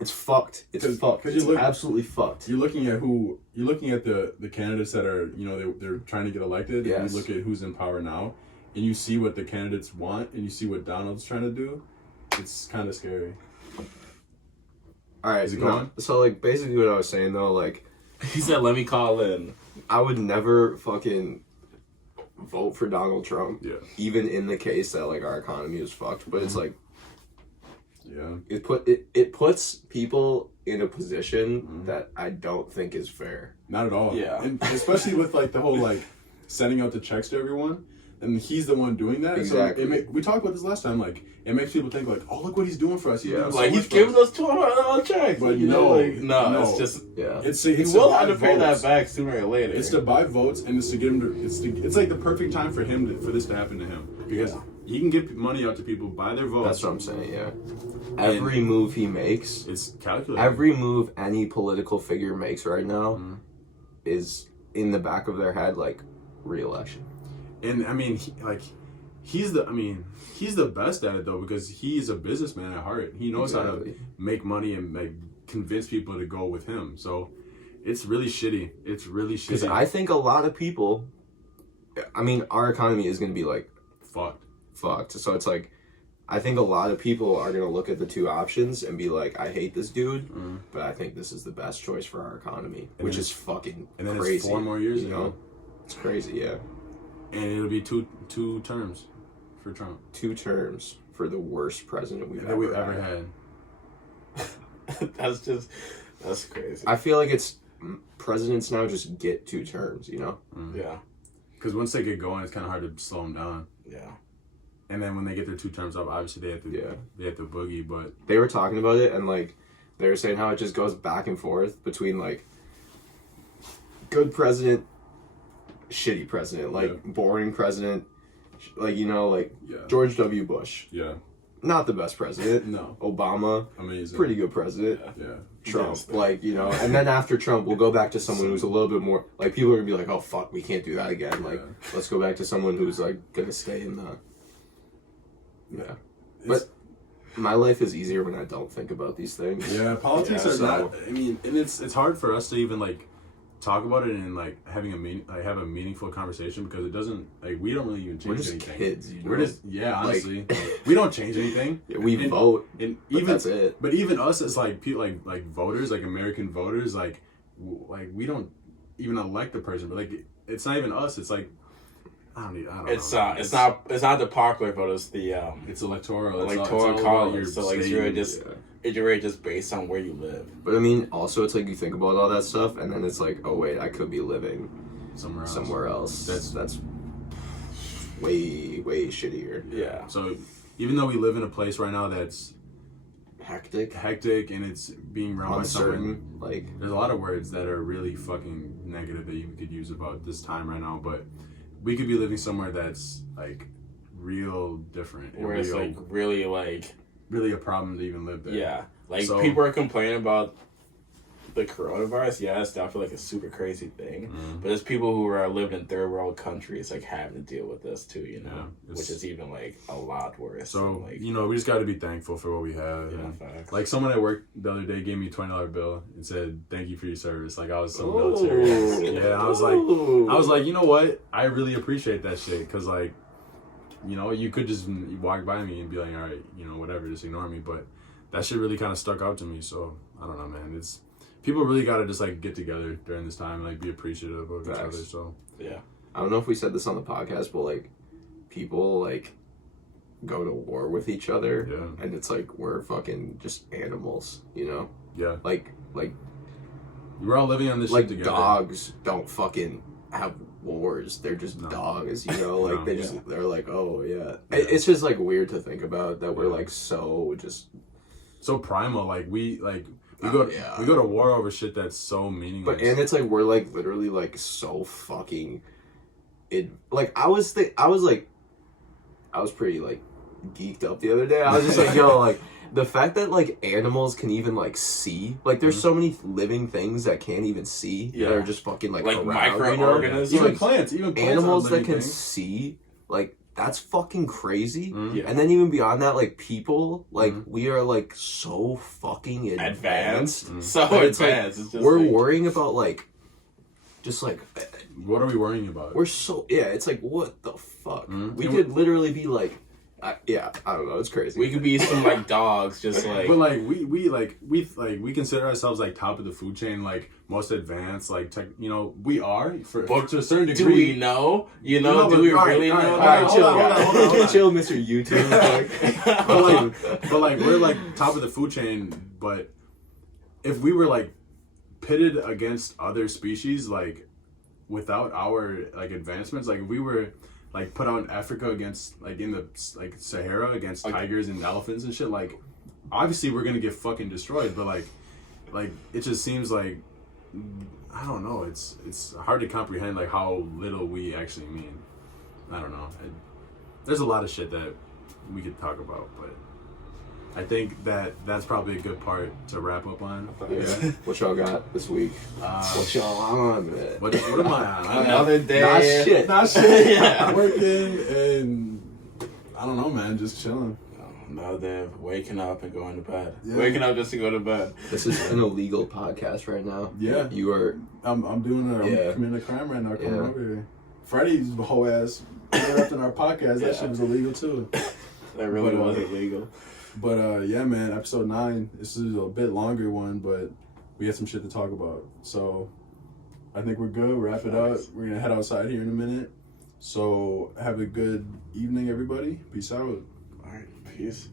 It's fucked. It's fucked. It's absolutely fucked. You're looking at the candidates that are, they're trying to get elected, and you look at who's in power now, and you see what the candidates want, and you see what Donald's trying to do. It's kind of scary. All right, so like basically what I was saying though, like he said, let me call in. I would never fucking vote for Donald Trump, even in the case that like our economy is fucked. But it's like, it puts people in a position that I don't think is fair. Not at all. And especially with like the whole like sending out the checks to everyone, and he's the one doing that. Exactly. So we talked about this last time. Like it makes people think like, oh, look what he's doing for us. He's giving us $200 checks. But it's just It's he will have to pay that back sooner or later. It's to buy votes, and it's to get him to. It's like the perfect time for him for this to happen to him, because he can get money out to people, buy their votes. That's what I'm saying. Every move he makes, it's calculated. Every move any political figure makes right now is in the back of their head like re-election. And I mean, he's the best at it though, because he's a businessman at heart. He knows how to make money and like convince people to go with him. So it's really shitty. It's really shitty. Because I think a lot of people, I mean, our economy is going to be like fucked. So it's like, I think a lot of people are going to look at the two options and be like, I hate this dude, but I think this is the best choice for our economy, which is fucking and then crazy. It's 4 more years, It's crazy, And it'll be two terms for Trump. 2 terms for the worst president we've ever had. That's crazy. I feel like it's presidents now just get 2 terms, Yeah. Because once they get going, it's kind of hard to slow them down. Yeah. And then when they get their 2 terms up, obviously they have to boogie. But they were talking about it, and like they were saying how it just goes back and forth between like good president, shitty president, like boring president, like George W. Bush. Not the best president. No. Obama. Amazing. Pretty good president. Yeah. Trump. And then after Trump, we'll go back to someone who's a little bit more, like, people are going to be like, oh, fuck, we can't do that again. Like, let's go back to someone who's, like, going to stay in the... But my life is easier when I don't think about these things. Yeah, politics are not... I mean, and it's hard for us to even, like, talk about it and like have a meaningful conversation, because it doesn't, like, we don't really even change anything. We're just kids, We're just honestly, we don't change anything. We vote, and but even that's it. But even us as like people, like voters, like American voters, like we don't even elect the person, but like it's not even us. It's like I don't know. It's not the popular vote. It's the it's electoral. Electoral college. So like it's really just based on where you live. But I mean, also it's like you think about all that stuff, and then it's like, oh wait, I could be living somewhere else. That's way shittier. Yeah. So even though we live in a place right now that's hectic, and it's being run by someone. Like, there's a lot of words that are really fucking negative that you could use about this time right now, but we could be living somewhere that's like real different. Where it's like really a problem to even live there. Yeah. Like, people are complaining about the coronavirus. Yeah, it's definitely like a super crazy thing. But there's people who are living in third world countries like having to deal with this too, you know, which is even like a lot worse. So, like, you know, we just got to be thankful for what we have. Yeah, and, facts. like, someone at work the other day gave me a $20 bill and said, "Thank you for your service." Like, I was some military. Yeah, I was like, you know what? I really appreciate that shit, because, like, you know, you could just walk by me and be like, all right, you know, whatever, just ignore me. But that shit really kind of stuck out to me. So, I don't know, man. It's people really got to just, like, get together during this time and, like, be appreciative of each other. So, yeah. I don't know if we said this on the podcast, but, like, people, like, go to war with each other. Yeah. And it's like, we're fucking just animals, you know? Yeah. Like we're all living on this like shit together. dogs don't fucking have wars. They're just dogs, you know? Like, they're like, oh, yeah. It's just, like, weird to think about that we're, like, so primal. Like, we go to war over shit that's so meaningless. But, and it's like, we're, like, literally, like, so fucking... Like, I was pretty, like, geeked up the other day. I was just like, yo, like, the fact that, like, animals can even, like, see, like, there's so many living things that can't even see that are just fucking, like around, microorganisms, even plants animals that can see, like, that's fucking crazy. Yeah. And then even beyond that, like, people, like, we are, like, so fucking advanced. So advanced. Like, it's just we're worrying about, like, just, like, what are we worrying about? we're so, it's like, what the fuck? We could literally be, like, I don't know, it's crazy. We could be some, like, dogs, just, like... But, like, we consider ourselves, like, top of the food chain, like, most advanced, like, tech, you know, we are, to a certain degree. Do we know? You know, do we really know? All right, chill, Mr. YouTube. but, like, we're, like, top of the food chain, but if we were, like, pitted against other species, like, without our, like, advancements, like, if we were... like, put out in Africa against, like, in the, like, Sahara against tigers and elephants and shit, like, obviously we're gonna get fucking destroyed, but, like, it just seems like, I don't know, it's hard to comprehend, like, how little we actually mean. I don't know. There's a lot of shit that we could talk about, but I think that's probably a good part to wrap up on. Yeah. What y'all got this week? What y'all on, man? What am I on? Another day. Not shit. Yeah. Working and I don't know, man. Just chilling. Another day of waking up and going to bed. Yeah. Waking up just to go to bed. This is an illegal podcast right now. Yeah. You are... I'm doing it. I'm committing a crime right now coming over here. Freddie's whole ass interrupting our podcast. That shit was illegal too. That really was illegal. But yeah, man, episode 9. This is a bit longer one, but we had some shit to talk about. So I think we're good. Wrap it up. We're gonna head outside here in a minute. So have a good evening, everybody. Peace out. All right, peace.